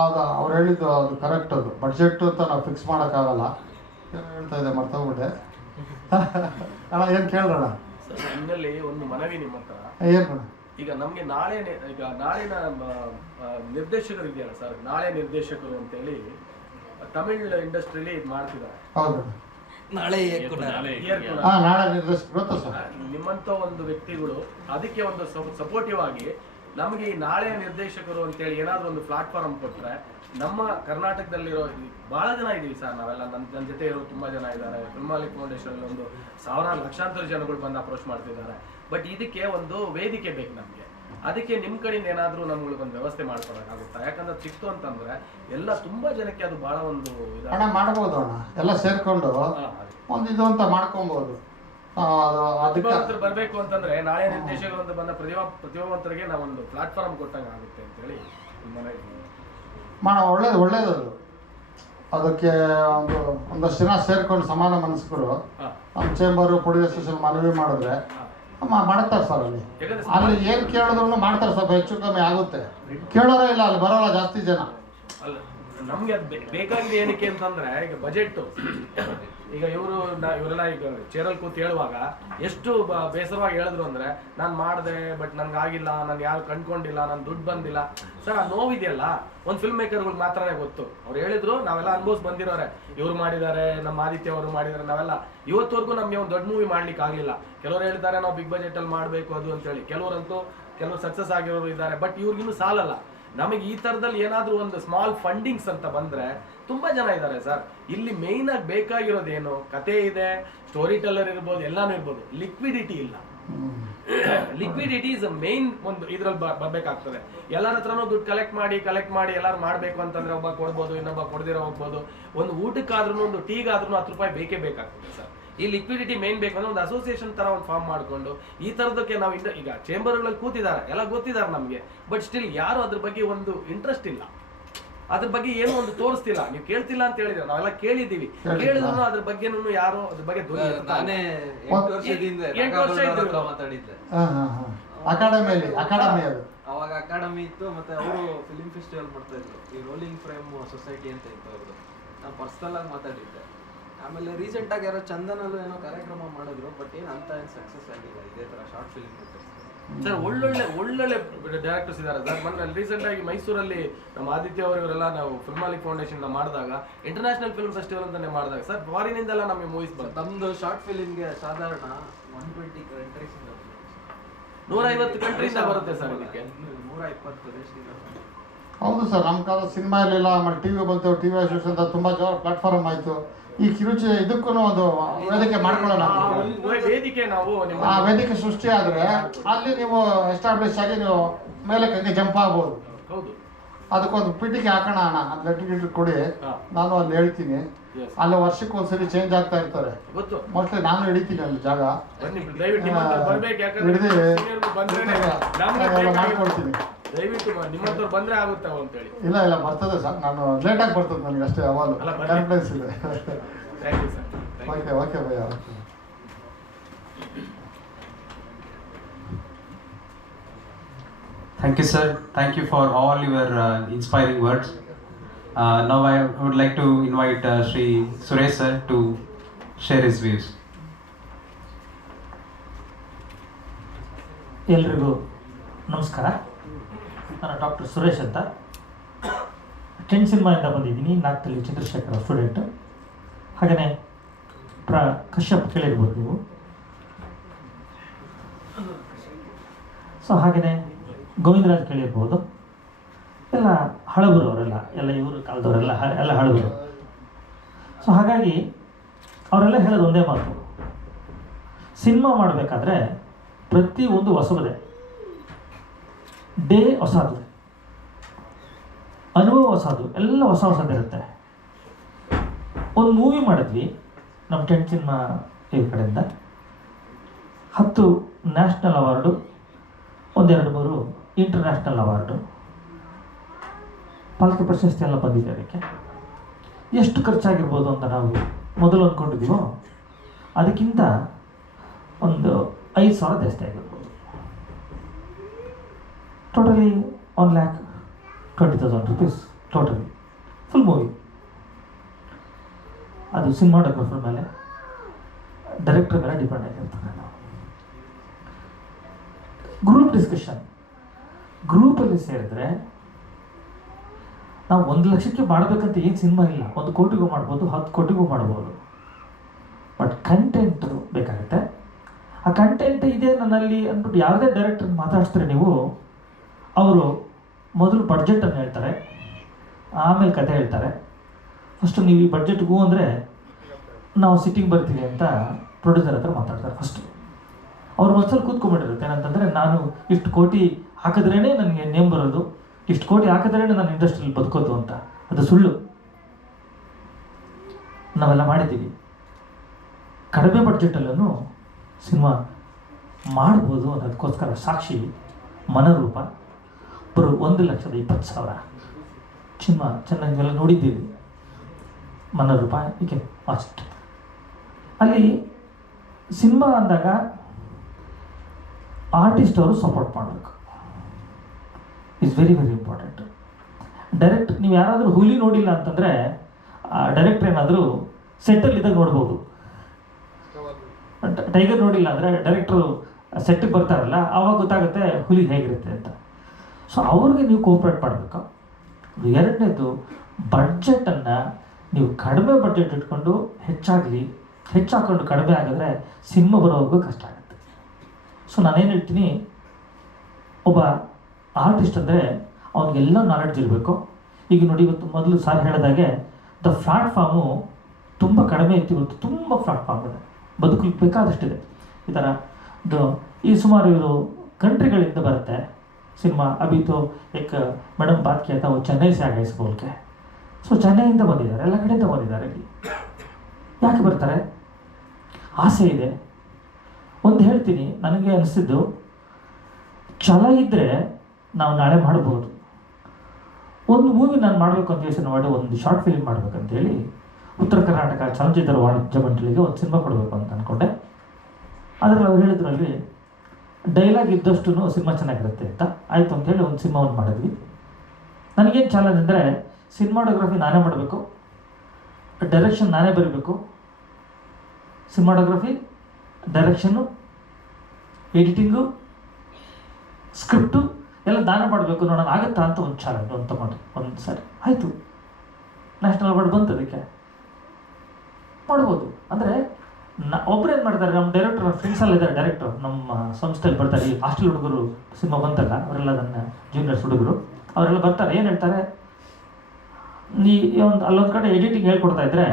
ಆಗ ಅವ್ರು ಹೇಳಿದ್ದು ಅದು ಕರೆಕ್ಟ್. ಅದು ಬಡ್ಜೆಟ್ ಅಂತ ನಾವು ಫಿಕ್ಸ್ ಮಾಡೋಕ್ಕಾಗಲ್ಲ. ಏನು ಹೇಳ್ತಾ ಇದೆ ಮರ್ತೋಗ್ಬಿಟ್ಟೆ. ಅಣ್ಣ ಏನು ಕೇಳೋಣ ಸರ್, ನಿಮ್ಮಲ್ಲಿ ಒಂದು ಮನವಿ ನಿಮ್ಮ ಹತ್ರ. ಏನು ಈಗ ನಮಗೆ ನಾಳಿನ ನಿರ್ದೇಶಕರು ಇದೆಯಲ್ಲ ಸರ್, ನಾಳೆ ನಿರ್ದೇಶಕರು ಅಂತೇಳಿ ತಮಿಳ್ ಇಂಡಸ್ಟ್ರಿಲಿ ಇದು ಮಾಡ್ತಿದ್ದಾರೆ. ಹೌದು, ನಾಳೆ ನಾಳೆ ನಿರ್ದೇಶಕರು ಗೊತ್ತಾ ಸರ್? ನಿಮ್ಮಂತ ಒಂದು ವ್ಯಕ್ತಿಗಳು ಅದಕ್ಕೆ ಒಂದು ಸಪೋರ್ಟಿವ್ ಆಗಿ ನಮಗೆ ಈ ನಾಳೆ ನಿರ್ದೇಶಕರು ಅಂತೇಳಿ ಏನಾದರೂ ಒಂದು ಪ್ಲಾಟ್ಫಾರ್ಮ್ ಕೊಟ್ಟರೆ, ನಮ್ಮ ಕರ್ನಾಟಕದಲ್ಲಿರೋ ಭಾಳ ಜನ ಇದೀವಿ ಸರ್ ನಾವೆಲ್ಲ, ನನ್ನ ಜೊತೆ ಇರೋ ತುಂಬ ಜನ ಇದ್ದಾರೆ. ಫಿಲ್ಮಾಲಿಕ್ ಫೌಂಡೇಶನ್ ಒಂದು ಲಕ್ಷಾಂತರ ಜನಗಳು ಬಂದು ಅಪ್ರೋಚ್ ಮಾಡ್ತಿದ್ದಾರೆ. ಬಟ್ ಇದಕ್ಕೆ ಒಂದು ವೇದಿಕೆ ಬೇಕು ನಮಗೆ. ಅದಕ್ಕೆ ನಿಮ್ಮ ಕಡೆಯಿಂದ ಏನಾದರೂ ನಮ್ಗಳಿಗೊಂದು ವ್ಯವಸ್ಥೆ ಮಾಡ್ಕೊಡೋಕ್ಕಾಗುತ್ತಾ? ಯಾಕಂದ್ರೆ ಸಿಕ್ತು ಅಂತಂದ್ರೆ ಎಲ್ಲ ತುಂಬಾ ಜನಕ್ಕೆ ಅದು ಬಹಳ ಒಂದು ಅಣ್ಣ ಮಾಡ್ಬೋದು ಅಣ್ಣ, ಎಲ್ಲ ಸೇರ್ಕೊಂಡು ಒಂದು ಇದು ಅಂತ ಮಾಡ್ಕೊಬೋದು. ಪ್ರತಿಭಾವಂತರು ಬರಬೇಕು ಅಂತಂದ್ರೆ ನಾಳೆ ನಿರ್ದೇಶಕರು ಅಂತ ಬಂದ ಪ್ರತಿಭಾವಂತರಿಗೆ ನಾವೊಂದು ಪ್ಲಾಟ್ಫಾರ್ಮ್ ಕೊಟ್ಟಂಗೆ ಆಗುತ್ತೆ ಅಂತೇಳಿ ಒಳ್ಳೇದದು. ಅದಕ್ಕೆ ಒಂದಷ್ಟು ಜನ ಸೇರ್ಕೊಂಡು ಸಮಾನ ಮನಸ್ಕರು ನಮ್ಮ ಚೇಂಬರು ಪೊಲೀಸ್ ಸ್ಟೇಷನ್ ಮನವಿ ಮಾಡಿದ್ರೆ ಮಾಡ್ತಾರೆ ಸರ್. ಅಲ್ಲಿ ಏನು ಕೇಳಿದ್ರು ಮಾಡ್ತಾರೆ, ಸ್ವಲ್ಪ ಹೆಚ್ಚು ಕಮ್ಮಿ ಆಗುತ್ತೆ. ಕೇಳೋರೇ ಇಲ್ಲ, ಅಲ್ಲಿ ಬರೋಲ್ಲ ಜಾಸ್ತಿ ಜನ. ಅಲ್ಲ, ನಮ್ಗೆ ಅದು ಬೇಕಾಗಿದೆ ಏನಕ್ಕೆ ಅಂತಂದ್ರೆ, ಈಗ ಬಜೆಟ್ ಈಗ ಇವರೆಲ್ಲ ಈಗ ಚೇರಲ್ಲಿ ಕೂತು ಹೇಳುವಾಗ ಎಷ್ಟು ಬೇಸರವಾಗಿ ಹೇಳಿದ್ರು ಅಂದ್ರೆ, ನಾನು ಮಾಡಿದೆ ಬಟ್ ನನ್ಗೆ ಆಗಿಲ್ಲ, ನಾನು ಯಾರು ಕಂಡ್ಕೊಂಡಿಲ್ಲ, ನಾನು ದುಡ್ಡು ಬಂದಿಲ್ಲ. ಸರ್, ಆ ನೋವಿದೆಯಲ್ಲ ಒಂದು ಫಿಲ್ಮ್ ಮೇಕರ್ಗಳು ಮಾತ್ರನೇ ಗೊತ್ತು. ಅವ್ರು ಹೇಳಿದ್ರು, ನಾವೆಲ್ಲ ಅನುಭವಿಸಿ ಬಂದಿರೋರೆ. ಇವ್ರು ಮಾಡಿದ್ದಾರೆ, ನಮ್ಮ ಆದಿತ್ಯ ಅವರು ಮಾಡಿದ್ದಾರೆ. ನಾವೆಲ್ಲ ಇವತ್ತವರೆಗೂ ನಮಗೆ ಒಂದು ದೊಡ್ಡ ಮೂವಿ ಮಾಡ್ಲಿಕ್ಕೆ ಆಗಲಿಲ್ಲ. ಕೆಲವರು ಹೇಳ್ತಾರೆ ನಾವು ಬಿಗ್ ಬಜೆಟ್ ಅಲ್ಲಿ ಮಾಡಬೇಕು ಅದು ಅಂತೇಳಿ, ಕೆಲವರು ಸಕ್ಸಸ್ ಆಗಿರೋರು ಇದ್ದಾರೆ. ಬಟ್ ಇವ್ರಿಗಿನ್ನೂ ಸಾಲಲ್ಲ. ನಮಗೆ ಈ ತರದಲ್ಲಿ ಏನಾದ್ರೂ ಒಂದು ಸ್ಮಾಲ್ ಫಂಡಿಂಗ್ಸ್ ಅಂತ ಬಂದ್ರೆ ತುಂಬಾ ಜನ ಇದ್ದಾರೆ ಸರ್. ಇಲ್ಲಿ ಮೇಯ್ನ್ ಆಗಿ ಬೇಕಾಗಿರೋದೇನು, ಕತೆ ಇದೆ, ಸ್ಟೋರಿ ಟೆಲ್ಲರ್ ಇರ್ಬೋದು, ಎಲ್ಲಾನು ಇರ್ಬೋದು. ಲಿಕ್ವಿಡಿಟಿ ಇಲ್ಲ. ಲಿಕ್ವಿಡಿಟಿ ಇಸ್ ಮೇನ್ ಒಂದು ಇದ್ರಲ್ಲಿ ಬರ್ಬೇಕಾಗ್ತದೆ. ಎಲ್ಲರ ಹತ್ರನೂ ದುಡ್ಡು ಕಲೆಕ್ಟ್ ಮಾಡಿ ಎಲ್ಲಾರು ಮಾಡ್ಬೇಕು ಅಂತಂದ್ರೆ ಒಬ್ಬ ಕೊಡ್ಬೋದು, ಇನ್ನೊಬ್ಬ ಕೊಡದಿರೋ ಹೋಗ್ಬೋದು. ಒಂದು ಊಟಕ್ಕಾದ್ರೂ ಒಂದು ಟೀಗಾದ್ರೂ 10 ರೂಪಾಯಿ ಬೇಕೇ ಬೇಕಾಗ್ತದೆ ಸರ್. ಈ ಲಿಕ್ವಿಡಿಟಿ ಮೇನ್ ಬೇಕಂದ್ರೆ ಒಂದು ಅಸೋಸಿಯೇಷನ್ ತರ ಒಂದು ಫಾರ್ಮ್ ಮಾಡ್ಕೊಂಡು ಈ ತರದಕ್ಕೆ ನಾವು ಈಗ ಚೇಂಬರ್ಗಳಲ್ಲಿ ಕೂತಿದ್ದಾರೆ, ಎಲ್ಲ ಗೊತ್ತಿದ್ದಾರೆ ನಮಗೆ. ಬಟ್ ಸ್ಟಿಲ್ ಯಾರು ಅದ್ರ ಬಗ್ಗೆ ಒಂದು ಇಂಟ್ರೆಸ್ಟ್ ಇಲ್ಲ, ಅದ್ರ ಬಗ್ಗೆ ಏನೋ ಒಂದು ತೋರಿಸ್ತಿಲ್ಲ. ನೀವು ಕೇಳ್ತಿಲ್ಲ ಅಂತ ಹೇಳಿದ್ರೆ ನಾವೆಲ್ಲ ಕೇಳಿದೀವಿ, ಕೇಳಿದ್ರು ಅದ್ರ ಬಗ್ಗೆ ಯಾರು ಅದ್ರ ಬಗ್ಗೆ ನಾನೇ 8 ವರ್ಷ ಮಾತಾಡಿದ್ದೆ ಅಕಾಡೆಮಿ. ಅವಾಗ ಅಕಾಡೆಮಿ ಇತ್ತು, ಮತ್ತೆ ಅವರು ಫಿಲಿಂ ಫೆಸ್ಟಿವಲ್ ಮಾಡ್ತಾ ಇದ್ರು. ಈ ರೋಲಿಂಗ್ ಫ್ರೇಮ್ ಸೊಸೈಟಿ ಅಂತ ಇತ್ತು ಅವ್ರದ್ದು. ನಾನು ಪರ್ಸನಲ್ ಆಗಿ ಮಾತಾಡಿದ್ದೆ. ಆಮೇಲೆ ರೀಸೆಂಟ್ ಆಗಿ ಯಾರೋ ಚಂದನಲ್ಲೂ ಏನೋ ಕಾರ್ಯಕ್ರಮ ಮಾಡಿದ್ರು, ಬಟ್ ಏನು ಅಂತ ಏನು ಸಕ್ಸಸ್ ಆಗಿಲ್ಲ. ಇದೇ ತರ ಶಾರ್ಟ್ ಫಿಲ್ಮ್ ಸರ್. ಒಳ್ಳೊಳ್ಳೆ ಡೈರೆಕ್ಟರ್ಸ್ ಇದ್ದಾರೆ ಸರ್. ಮೊನ್ನೆ ರೀಸೆಂಟ್ ಆಗಿ ಮೈಸೂರಲ್ಲಿ ನಮ್ಮ ಆದಿತ್ಯ ಅವರೆಲ್ಲ ನಾವು ಫಿಲ್ಮಾಲಿಕ್ ಫೌಂಡೇಶನ್ ಮಾಡಿದಾಗ, ಇಂಟರ್ನ್ಯಾಷನಲ್ ಫಿಲ್ಮ್ ಫೆಸ್ಟಿವಲ್ ಅಂತಾನೆ ಮಾಡಿದಾಗ ಸರ್, ಫಾರಿನಿಂದೆಲ್ಲ ನಮಗೆ ಮೂವೀಸ್ ಬಂತು. ನಮ್ದು ಶಾರ್ಟ್ ಫಿಲ್ಮ್ಗೆ ಸಾಧಾರಣ 120 ಕಂಟ್ರೀಸ್ 150 ಕಂಟ್ರೀಸ್ ಬರುತ್ತೆ ಸರ್. ಇದಕ್ಕೆ 120 ದೇಶದಿಂದ. ಹೌದು ಸರ್, ನಮ್ಮ ಕಾಲ ಸಿನಿಮಾ ಇರಲಿಲ್ಲ, ಆಮೇಲೆ ಟಿವಿ ಬಂತು, ಟಿವಿ ಅಸೋಸಿಯೇಷನ್ ಅಂತ ತುಂಬ ಪ್ಲಾಟ್ಫಾರ್ಮ್ ಆಯಿತು. ಈ ಕಿರುಚಿ ಇದಕ್ಕೂ ಒಂದು ವೇದಿಕೆ ಮಾಡ್ಕೊಳ್ಳೋಣ. ಆ ವೇದಿಕೆ ಸೃಷ್ಟಿ ಆದರೆ ಅಲ್ಲಿ ನೀವು ಎಸ್ಟಾಬ್ಲಿಷ್ ಆಗಿ ನೀವು ಮೇಲೆ ಕೈಗೆ ಜಂಪ್ ಆಗ್ಬೋದು. ಅದಕ್ಕೊಂದು ಪೀಠಿಗೆ ಹಾಕೋಣ ಅಣ್ಣ, ಅದು ಲೆಟರ್ ಕೊಡಿ, ನಾನು ಅಲ್ಲಿ ಹೇಳ್ತೀನಿ. ಅಲ್ಲಿ ವರ್ಷಕ್ಕೆ ಒಂದ್ಸರಿ ಚೇಂಜ್ ಆಗ್ತಾ ಇರ್ತಾರೆ. ಮೋಸ್ಟ್ಲಿ ನಾನು ಹಿಡಿತೀನಿ ಅಲ್ಲಿ ಜಾಗ ಮಾಡ್ಕೊಡ್ತೀನಿ. ನಿಮ್ಮಂತವ್ರು ಬಂದ್ರೆ ಆಗುತ್ತೆ ಅಂತೇಳಿ. ಇಲ್ಲ ಬರ್ತದೆ ಸರ್, ನಾನು ಲೇಟಾಗಿ ಬರ್ತದೆ ನನಗೆ ಅಷ್ಟೇ. ಅವಾಗ ಕಾನ್ಫಿಡೆನ್ಸ್ ಇದೆ. Okay bhaiya. Thank you, sir. Thank you for all your inspiring words. Now I would like to invite Shri Suresh sir to share his views. ಎಲ್ರಿಗೂ ನಮಸ್ಕಾರ. ನಾನು ಡಾಕ್ಟರ್ ಸುರೇಶ್ ಅಂತ, ಟೆನ್ ಸಿನಿಮಾಯಿಂದ ಬಂದಿದ್ದೀನಿ. ನಾಲ್ಕಲ್ಲಿ ಚಂದ್ರಶೇಖರ ಸ್ಟೂಡೆಂಟ್. ಹಾಗೆಯೇ ಕಶ್ಯಪ್ ಕೇಳಿರ್ಬೋದು ನೀವು. ಸೊ ಹಾಗೆಯೇ ಗೋವಿಂದರಾಜ್ ಕೇಳಿರ್ಬೋದು. ಎಲ್ಲ ಹಳಬರು ಅವರೆಲ್ಲ, ಎಲ್ಲ ಇವರು ಕಾಲದವರೆಲ್ಲ ಎಲ್ಲ ಹಳಬರು. ಸೊ ಹಾಗಾಗಿ ಅವರೆಲ್ಲ ಹೇಳೋದು ಒಂದೇ ಮಾತು, ಸಿನಿಮಾ ಮಾಡಬೇಕಾದ್ರೆ ಪ್ರತಿಯೊಂದು ಹೊಸಬದೆ, ಡೇ ಹೊಸದು, ಅನುಭವ ಹೊಸದು, ಎಲ್ಲ ಹೊಸದಿರುತ್ತೆ. ಒಂದು ಮೂವಿ ಮಾಡಿದ್ವಿ ನಮ್ಮ 10 ಸಿನಿಮಾ ಈ ಕಡೆಯಿಂದ. 10 national award, 1-2-3 international award, Phalke ಪ್ರಶಸ್ತಿ ಎಲ್ಲ ಬಂದಿದೆ. ಅದಕ್ಕೆ ಎಷ್ಟು ಖರ್ಚಾಗಿರ್ಬೋದು ಅಂತ ನಾವು ಮೊದಲು ಅಂದ್ಕೊಂಡಿದ್ದೀವೋ ಅದಕ್ಕಿಂತ ಒಂದು 5,000 ಜಾಸ್ತಿ ಆಗಿರ್ಬೋದು. Totally 1,20,000 rupees totally full movie. ಅದು ಸಿನಿಮಾಟೋಗ್ರಫರ್ ಮೇಲೆ, ಡೈರೆಕ್ಟರ್ ಮೇಲೆ ಡಿಪೆಂಡ್ ಆಗಿರ್ತಾರೆ. ನಾವು ಗ್ರೂಪ್ ಡಿಸ್ಕಷನ್, ಗ್ರೂಪಲ್ಲಿ ಸೇರಿದ್ರೆ ನಾವು 1 ಲಕ್ಷಕ್ಕೆ ಮಾಡಬೇಕಂತ ಏನು ಸಿನಿಮಾ ಇಲ್ಲ. 1 ಕೋಟಿಗೂ ಮಾಡ್ಬೋದು, 10 ಕೋಟಿಗೂ ಮಾಡ್ಬೋದು. ಬಟ್ ಕಂಟೆಂಟ್ ಬೇಕಾಗುತ್ತೆ. ಆ ಕಂಟೆಂಟ್ ಇದೆ ನನ್ನಲ್ಲಿ ಅಂದ್ಬಿಟ್ಟು ಯಾವುದೇ ಡೈರೆಕ್ಟರ್ ಮಾತಾಡಿಸ್ತಾರೆ ನೀವು, ಅವರು ಮೊದಲು ಬಡ್ಜೆಟನ್ನು ಹೇಳ್ತಾರೆ, ಆಮೇಲೆ ಕತೆ ಹೇಳ್ತಾರೆ. ಫಸ್ಟು ನೀವು ಈ ಬಡ್ಜೆಟ್ಗೂ ಅಂದರೆ ನಾವು ಸಿಟ್ಟಿಂಗ್ ಬರ್ತೀವಿ ಅಂತ ಪ್ರೊಡ್ಯೂಸರ್ ಹತ್ರ ಮಾತಾಡ್ತಾರೆ. ಫಸ್ಟು ಅವ್ರ ಮನಸ್ಸಲ್ಲಿ ಕೂತ್ಕೊಂಡ್ಬಿಟ್ಟಿರುತ್ತೆ ಏನಂತಂದರೆ, ನಾನು ಇಷ್ಟು ಕೋಟಿ ಹಾಕಿದ್ರೇ ನನಗೆ ನೇಮ್ ಬರೋದು, ಇಷ್ಟು ಕೋಟಿ ಹಾಕಿದ್ರೇ ನಾನು ಇಂಡಸ್ಟ್ರಿಯಲ್ಲಿ ಬದುಕೋದು ಅಂತ. ಅದು ಸುಳ್ಳು. ನಾವೆಲ್ಲ ಮಾಡಿದ್ದೀವಿ. ಕಡಿಮೆ ಬಡ್ಜೆಟಲ್ಲೂ ಸಿನಿಮಾ ಮಾಡ್ಬೋದು ಅನ್ನೋದಕ್ಕೋಸ್ಕರ ಸಾಕ್ಷಿ, ಮನರೂಪ, ಬರೋ 1,20,000 ಸಿನಿಮಾ ಚೆನ್ನಾಗೆಲ್ಲ ನೋಡಿದ್ದೀವಿ. ಮನರೂಪ ಹೀಗೆ ಅಷ್ಟು. ಅಲ್ಲಿ ಸಿನಿಮಾ ಅಂದಾಗ ಆರ್ಟಿಸ್ಟ್ ಅವರು ಸಪೋರ್ಟ್ ಮಾಡಬೇಕು. It's very very important. Direct ನೀವು ಯಾರಾದರೂ ಹುಲಿ ನೋಡಿಲ್ಲ ಅಂತಂದರೆ ಡೈರೆಕ್ಟ್ರ್ ಏನಾದರೂ ಸೆಟ್ಟಲ್ಲಿ ಇದ್ದಾಗ ನೋಡ್ಬೋದು. ಟೈಗರ್ ನೋಡಿಲ್ಲ ಅಂದರೆ ಡೈರೆಕ್ಟ್ರು ಸೆಟ್ಟಿಗೆ ಬರ್ತಾರಲ್ಲ, ಆವಾಗ ಗೊತ್ತಾಗುತ್ತೆ ಹುಲಿ ಹೇಗಿರುತ್ತೆ ಅಂತ. ಸೊ ಅವ್ರಿಗೆ ನೀವು ಕೋಪ್ರೇಟ್ ಮಾಡಬೇಕು. ಎರಡನೇದು, ಬಡ್ಜೆಟನ್ನು ನೀವು ಕಡಿಮೆ ಬಡ್ಜೆಟ್ ಇಟ್ಕೊಂಡು ಹೆಚ್ಚಾಕೊಂಡು ಕಡಿಮೆ ಆಗಿದ್ರೆ ಸಿನಿಮಾ ಬರೋವರೆಗೂ ಕಷ್ಟ ಆಗುತ್ತೆ. ಸೊ ನಾನೇನು ಹೇಳ್ತೀನಿ, ಒಬ್ಬ ಆರ್ಟಿಸ್ಟ್ ಅಂದರೆ ಅವನಿಗೆಲ್ಲ ನಾಲೆಡ್ಜ್ ಇರಬೇಕು. ಈಗ ನೋಡಿ, ಇವತ್ತು ಮೊದಲು ಸಾರ್ ಹೇಳಿದಾಗೆ ದ ಪ್ಲಾಟ್ಫಾರ್ಮು ತುಂಬ ಕಡಿಮೆ ಇತ್ತು. ಇವತ್ತು ತುಂಬ ಪ್ಲಾಟ್ಫಾರ್ಮ್ ಇದೆ, ಬದುಕಲಿಕ್ಕೆ ಬೇಕಾದಷ್ಟಿದೆ. ಈ ಥರ ಈ ಸುಮಾರು ಇವರು ಕಂಟ್ರಿಗಳಿಂದ ಬರುತ್ತೆ ಸಿನಿಮಾ. ಅಭಿ ತೋ ಏಕ್ ಮೇಡಮ್ ಬಾತ್ ಕಿಯಾ ಥಾ ವೋ ಚೆನ್ನೈ ಸೆ ಆ ಗಯೆ ಇಸ್ ಬೋಲ್ ಕೆ. ಸೊ ಚೆನ್ನೈಯಿಂದ ಬಂದಿದ್ದಾರೆ, ಎಲ್ಲ ಕಡೆಯಿಂದ ಬಂದಿದ್ದಾರೆ. ಇಲ್ಲಿ ಯಾಕೆ ಬರ್ತಾರೆ? ಆಸೆ ಇದೆ. ಒಂದು ಹೇಳ್ತೀನಿ, ನನಗೆ ಅನಿಸಿದ್ದು, ಛಲ ಇದ್ದರೆ ನಾವು ನಾಳೆ ಮಾಡ್ಬೋದು. ಒಂದು ಮೂವಿ ನಾನು ಮಾಡಬೇಕು ಅಂತ ಯೋಚನೆ ಮಾಡಿ, ಒಂದು ಶಾರ್ಟ್ ಫಿಲ್ಮ್ ಮಾಡಬೇಕಂತೇಳಿ ಉತ್ತರ ಕರ್ನಾಟಕ ಚಲನಚಿತ್ರ ವಾಣಿಜ್ಯ ಮಂಡಳಿಗೆ ಒಂದು ಸಿನಿಮಾ ಕೊಡಬೇಕು ಅಂತ ಅಂದ್ಕೊಂಡೆ. ಅದರಲ್ಲಿ ಅವ್ರು ಹೇಳಿದ್ರಲ್ಲಿ ಡೈಲಾಗ್ ಇದ್ದಷ್ಟು ಸಿನಿಮಾ ಚೆನ್ನಾಗಿರುತ್ತೆ ಅಂತ. ಆಯಿತು ಅಂತೇಳಿ ಒಂದು ಸಿನಿಮಾವನ್ನು ಮಾಡಿದ್ವಿ. ನನಗೇನು ಚಾಲೆಂಜ್ ಅಂದರೆ, ಸಿನಿಮಾಟೋಗ್ರಫಿ ನಾನೇ ಮಾಡಬೇಕು, ಡೈರೆಕ್ಷನ್ ನಾನೇ ಬರೀಬೇಕು, ಸಿನಿಮಾಟೋಗ್ರಫಿ, ಡೈರೆಕ್ಷನ್ನು, ಎಡಿಟಿಂಗು, ಸ್ಕ್ರಿಪ್ಟು ಎಲ್ಲ ನಾನೇ ಮಾಡಬೇಕು. ನೋಡೋಣ ಆಗುತ್ತಾ ಅಂತ ಒಂದು ಚಾಲೆಂಜ್ ಒಂದು ತೊಗೊಂಡು ಒಂದು ಸರಿ ಆಯಿತು. ನ್ಯಾಷನಲ್ ಅವಾರ್ಡ್ ಬಂತು, ಅದಕ್ಕೆ ಮಾಡ್ಬೋದು. ಅಂದರೆ ಒಬ್ಬರೇನು ಮಾಡ್ತಾರೆ, ನಮ್ಮ ಡೈರೆಕ್ಟರ್ ಫ್ರೆಂಡ್ಸಲ್ಲಿ ಇದ್ದಾರೆ. ಡೈರೆಕ್ಟರ್ ನಮ್ಮ ಸಂಸ್ಥೆಯಲ್ಲಿ ಬರ್ತಾರೆ. ಈ ಹಾಸ್ಟೆಲ್ ಹುಡುಗರು ಸಿನಿಮಾ ಬಂತಲ್ಲ, ಅವರೆಲ್ಲ ನನ್ನ ಜೂನಿಯರ್ಸ್ ಹುಡುಗರು, ಅವರೆಲ್ಲ ಬರ್ತಾರೆ. ಏನು ಹೇಳ್ತಾರೆ, ಅಲ್ಲೊಂದು ಕಡೆ ಎಡಿಟಿಂಗ್ ಹೇಳ್ಕೊಡ್ತಾ ಇದ್ರೆ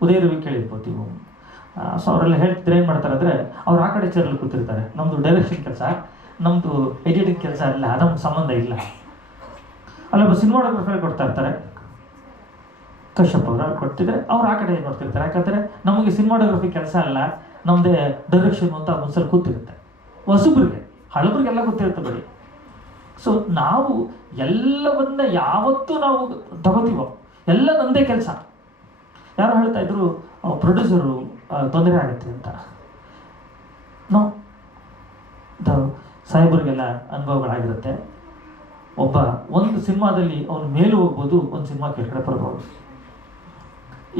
ಉದಯ ರವಿ ಕೇಳಿರ್ಬೋದು ನೀವು. ಸೊ ಅವರೆಲ್ಲ ಹೇಳ್ತಿದ್ರೆ ಏನು ಮಾಡ್ತಾರೆ ಅಂದರೆ, ಅವ್ರು ಆ ಕಡೆ ಚೇರಲ್ಲಿ ಕೂತಿರ್ತಾರೆ. ನಮ್ಮದು ಡೈರೆಕ್ಷನ್ ಕೆಲಸ, ನಮ್ಮದು ಎಡಿಟಿಂಗ್ ಕೆಲಸ ಇಲ್ಲ, ನಮ್ಗೆ ಸಂಬಂಧ ಇಲ್ಲ. ಅಲ್ಲೊಬ್ಬ ಸಿನಿಮಾಟೋಗ್ರಫರ್ ಹೇಳ್ಕೊಡ್ತಾ ಇರ್ತಾರೆ, ಕಶ್ಯಪ್ ಅವರು ಕೊಡ್ತಿದ್ರೆ ಅವ್ರು ಆ ಕಡೆ ನೋಡ್ತಿರ್ತಾರೆ. ಯಾಕಂದರೆ ನಮಗೆ ಸಿನಿಮಾಟೋಗ್ರಫಿ ಕೆಲಸ ಅಲ್ಲ, ನಮ್ಮದೇ ಡೈರೆಕ್ಷನ್ ಅಂತ ಒಂದ್ಸಲ ಕೂತಿರುತ್ತೆ. ಹೊಸಬ್ರಿಗೆ, ಹಳಬ್ರಿಗೆಲ್ಲ ಗೊತ್ತಿರುತ್ತೆ ಬರೀ. ಸೊ ನಾವು ಎಲ್ಲವನ್ನ ಯಾವತ್ತೂ ನಾವು ತಗೋತೀವೋ ಎಲ್ಲ ನಮ್ಮದೇ ಕೆಲಸ. ಯಾರು ಹೇಳ್ತಾ ಇದ್ರು ಪ್ರೊಡ್ಯೂಸರು ತೊಂದರೆ ಆಗುತ್ತೆ ಅಂತ. ಸಾಹೇಬ್ರಿಗೆಲ್ಲ ಅನುಭವಗಳಾಗಿರುತ್ತೆ. ಒಂದು ಸಿನಿಮಾದಲ್ಲಿ ಅವನು ಮೇಲೂ ಹೋಗ್ಬೋದು, ಒಂದು ಸಿನಿಮಾ ಕೆಳಗಡೆ ಬರ್ಬೋದು.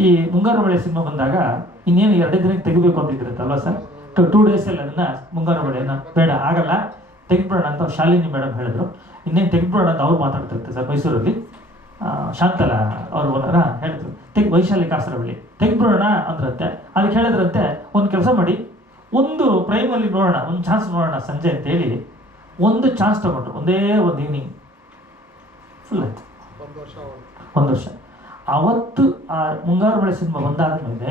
ಈ ಮುಂಗಾರು ಮಳೆ ಸಿನಿಮಾ ಬಂದಾಗ ಇನ್ನೇನು 2 ದಿನಕ್ಕೆ ತೆಗಿಬೇಕು ಅಂತಿದ್ರತ್ತಲ್ವ ಸರ್, 2 ಡೇಸಲ್ಲಿ ಅದನ್ನು ಮುಂಗಾರು ಮಳೆನ ಬೇಡ ಆಗಲ್ಲ ತೆಗೆದ್ಬಿಡೋಣ ಅಂತ ಶಾಲಿನಿ ಮೇಡಮ್ ಹೇಳಿದ್ರು. ಇನ್ನೇನು ತೆಗೆದ್ಬಿಡೋಣ ಅಂತ ಅವ್ರು ಮಾತಾಡ್ತಿರ್ತಾರೆ ಸರ್ ಮೈಸೂರಲ್ಲಿ. ಶಾಂತಲ ಅವರು ಹೇಳಿದ್ರು, ವೈಶಾಲಿ ಕಾಸರವಳ್ಳಿ ತೆಗೆದ್ಬಿಡೋಣ ಅಂದ್ರಂತೆ. ಅದಕ್ಕೆ ಹೇಳಿದ್ರಂತೆ, ಒಂದು ಕೆಲಸ ಮಾಡಿ, ಒಂದು ಪ್ರೈಮಲ್ಲಿ ನೋಡೋಣ, ಒಂದು ಚಾನ್ಸ್ ನೋಡೋಣ ಸಂಜೆ ಅಂತೇಳಿ ಒಂದು ಚಾನ್ಸ್ ತೊಗೊಂಡ್ರು. ಒಂದೇ ಒಂದು ಈವ್ನಿಂಗ್ ಫುಲ್ ಆಯಿತು. 1 ವರ್ಷ. ಅವತ್ತು ಆ ಮುಂಗಾರು ಮಳೆ ಸಿನಿಮಾ ಬಂದಾದ ಮೇಲೆ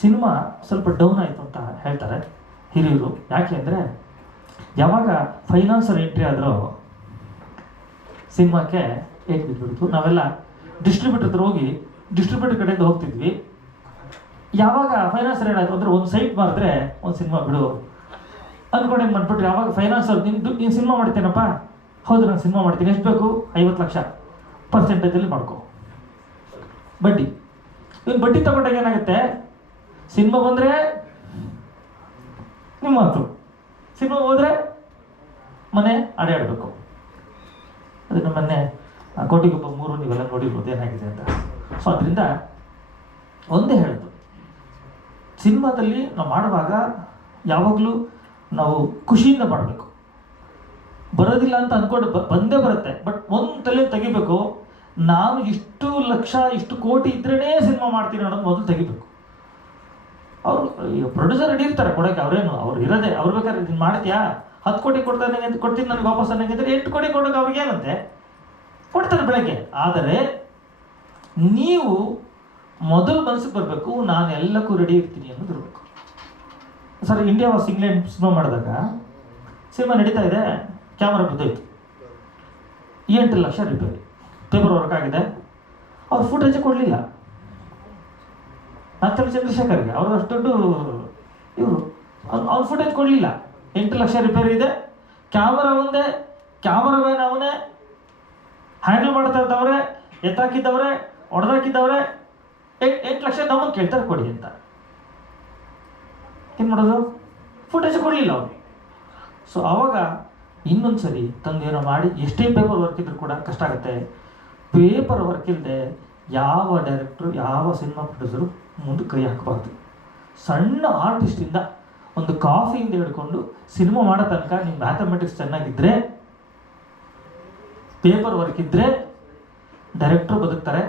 ಸಿನಿಮಾ ಸ್ವಲ್ಪ ಡೌನ್ ಆಯಿತು ಅಂತ ಹೇಳ್ತಾರೆ ಹಿರಿಯರು. ಯಾಕೆ ಅಂದರೆ, ಯಾವಾಗ ಫೈನಾನ್ಸರ್ ಎಂಟ್ರಿ ಆದರೂ ಸಿನಿಮಾಕ್ಕೆ ಏಟ್ ಬಿದ್ದುಬಿಡ್ತು. ನಾವೆಲ್ಲ ಡಿಸ್ಟ್ರಿಬ್ಯೂಟರ್ ಹತ್ರ ಹೋಗಿ ಡಿಸ್ಟ್ರಿಬ್ಯೂಟರ್ ಕಡೆಯಿಂದ ಹೋಗ್ತಿದ್ವಿ. ಯಾವಾಗ ಫೈನಾನ್ಸರ್ ಏನಾಯಿತು ಅಂದರೆ, ಒಂದು ಸೈಟ್ ಮಾರಿದ್ರೆ ಒಂದು ಸಿನಿಮಾ ಬಿಡು ಅಂದ್ಕೊಂಡು ಹೆಂಗೆ ಮಾಡ್ಬಿಟ್ರೆ, ಯಾವಾಗ ಫೈನಾನ್ಸರ್ ನೀನು ಸಿನಿಮಾ ಮಾಡ್ತೇನಪ್ಪ, ಹೌದು ನಾನು ಸಿನಿಮಾ ಮಾಡ್ತೀನಿ, ಎಷ್ಟು ಬೇಕು, 50 ಲಕ್ಷ ಪರ್ಸೆಂಟೇಜಲ್ಲಿ ಮಾಡ್ಕೊ, ಬಡ್ಡಿ. ಇವನು ಬಡ್ಡಿ ತಗೊಂಡಾಗ ಏನಾಗುತ್ತೆ, ಸಿನಿಮಾ ಬಂದರೆ ನಿಮ್ಮ ಮಾತು, ಸಿನಿಮಾ ಹೋದರೆ ಮನೆ ಅಡ್ಯಾಡಬೇಕು. ಅದನ್ನು ಮೊನ್ನೆ ಕೋಟಿಗೊಬ್ಬ ಮೂರು ನೀವೆಲ್ಲ ನೋಡಿರ್ಬೋದು ಏನಾಗಿದೆ ಅಂತ. ಸೊ ಅದರಿಂದ ಒಂದೇ ಹೇಳೋದು, ಸಿನಿಮಾದಲ್ಲಿ ನಾವು ಮಾಡುವಾಗ ಯಾವಾಗಲೂ ನಾವು ಖುಷಿಯಿಂದ ಮಾಡಬೇಕು. ಬರೋದಿಲ್ಲ ಅಂತ ಅಂದ್ಕೊಂಡು ಬಂದೇ ಬರುತ್ತೆ, ಬಟ್ ಒಂದು ತಲೆ ತೆಗಿಬೇಕು, ನಾನು ಇಷ್ಟು ಲಕ್ಷ ಇಷ್ಟು ಕೋಟಿ ಇದ್ರೇ ಸಿನಿಮಾ ಮಾಡ್ತೀನಿ ಅನ್ನೋದು ಮೊದಲು ತೆಗಿಬೇಕು. ಅವರು ಪ್ರೊಡ್ಯೂಸರ್ ರೆಡಿ ಇರ್ತಾರೆ ಕೊಡೋಕ್ಕೆ, ಅವ್ರು ಇರೋದೇ ಅವ್ರು ಬೇಕಾದ್ರೆ ನೀನು ಮಾಡ್ತೀಯಾ 10 ಕೋಟಿ ಕೊಡ್ತಾನೆ ಅಂತ ಕೊಡ್ತೀನಿ ನನಗೆ ವಾಪಸ್ ಅನ್ನಂಗಿದ್ರೆ 8 ಕೋಟಿ ಕೊಡೋಕೆ ಅವ್ರಿಗೆ ಏನಂತೆ ಕೊಡ್ತಾರೆ ಬೆಳಗ್ಗೆ. ಆದರೆ ನೀವು ಮೊದಲು ಮನಸ್ಸಿಗೆ ಬರಬೇಕು, ನಾನು ಎಲ್ಲಕ್ಕೂ ರೆಡಿ ಇರ್ತೀನಿ ಅನ್ನೋದು ಇರಬೇಕು. Sir, India vs England cinema ಮಾಡಿದಾಗ ಸಿನಿಮಾ ನಡೀತಾ ಇದೆ, ಕ್ಯಾಮರಾ ಬಿದ್ದೋಯ್ತು, 8 ಲಕ್ಷ ರಿಪೇರಿ, ಪೇಪರ್ ವರ್ಕ್ ಆಗಿದೆ, ಅವ್ರು ಫುಟೇಜ್ ಕೊಡಲಿಲ್ಲ. ನಾಲ್ಕು ಚಂದ್ರಶೇಖರ್ಗೆ ಅವ್ರು ಅಷ್ಟು ದೊಡ್ಡ ಇವರು ಅವ್ನು ಫುಟೇಜ್ ಕೊಡಲಿಲ್ಲ. 8 ಲಕ್ಷ ರಿಪೇರಿ ಇದೆ, ಕ್ಯಾಮರಾ ಒಂದೇ, ಕ್ಯಾಮರಾಮ್ಯಾನ್ ಅವನೇ, ಹ್ಯಾಂಡಲ್ ಮಾಡ್ತಾ ಇದ್ದವ್ರೆ, ಎತ್ತಾಕಿದ್ದವ್ರೆ, ಹೊಡೆದಾಕಿದ್ದವ್ರೆ, 8 ಲಕ್ಷ ನಮ್ಮನ್ನು ಕೇಳ್ತಾರೆ ಕೊಡಿ ಅಂತ. ಏನು ಮಾಡೋದು? ಫುಟೇಜ್ ಕೊಡಲಿಲ್ಲ ಅವನು. ಸೊ ಆವಾಗ ಇನ್ನೊಂದು ಸರಿ ತಂದೇನೋ ಮಾಡಿ, ಎಷ್ಟೇ ಪೇಪರ್ ವರ್ಕ್ ಇದ್ರೂ ಕೂಡ ಕಷ್ಟ ಆಗುತ್ತೆ. ಪೇಪರ್ ವರ್ಕ್ ಇಲ್ಲದೆ ಯಾವ ಡೈರೆಕ್ಟ್ರು ಯಾವ ಸಿನಿಮಾ ಪ್ರೊಡ್ಯೂಸರು ಮುಂದೆ ಕೈ ಹಾಕಬಾರ್ದು. ಸಣ್ಣ ಆರ್ಟಿಸ್ಟಿಂದ ಒಂದು ಕಾಫಿಯಿಂದ ಹಿಡ್ಕೊಂಡು ಸಿನಿಮಾ ಮಾಡೋ ತನಕ ನಿಮ್ಮ ಮ್ಯಾಥಮೆಟಿಕ್ಸ್ ಚೆನ್ನಾಗಿದ್ದರೆ, ಪೇಪರ್ ವರ್ಕ್ ಇದ್ದರೆ ಡೈರೆಕ್ಟ್ರು ಬದುಕ್ತಾರೆ,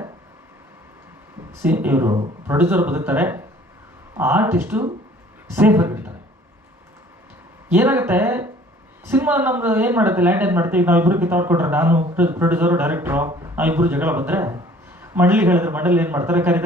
ಇವರು ಪ್ರೊಡ್ಯೂಸರ್ ಬದುಕ್ತಾರೆ, ಆರ್ಟಿಸ್ಟು ಸೇಫಾಗಿರ್ತಾರೆ. ಏನಾಗುತ್ತೆ, ಸಿನಿಮಾ ನಮ್ದು ಏನು ಮಾಡುತ್ತೆ, ಲ್ಯಾಂಡ್ ಏನು ಮಾಡ್ತೀವಿ, ನಾವಿಬ್ಬರು ಕಿತ್ತಾಡ್ಕೊಂಡ್ರೆ, ನಾನು ಪ್ರೊಡ್ಯೂಸರು ಡೈರೆಕ್ಟ್ರು ನಾವಿಬ್ಬರು ಜಗಳ ಬಂದರೆ ಮಂಡಳಿಗೆ ಹೇಳಿದ್ರೆ ಮಂಡಳಿ ಏನು ಮಾಡ್ತಾರೆ, ಕರೀತಾರೆ,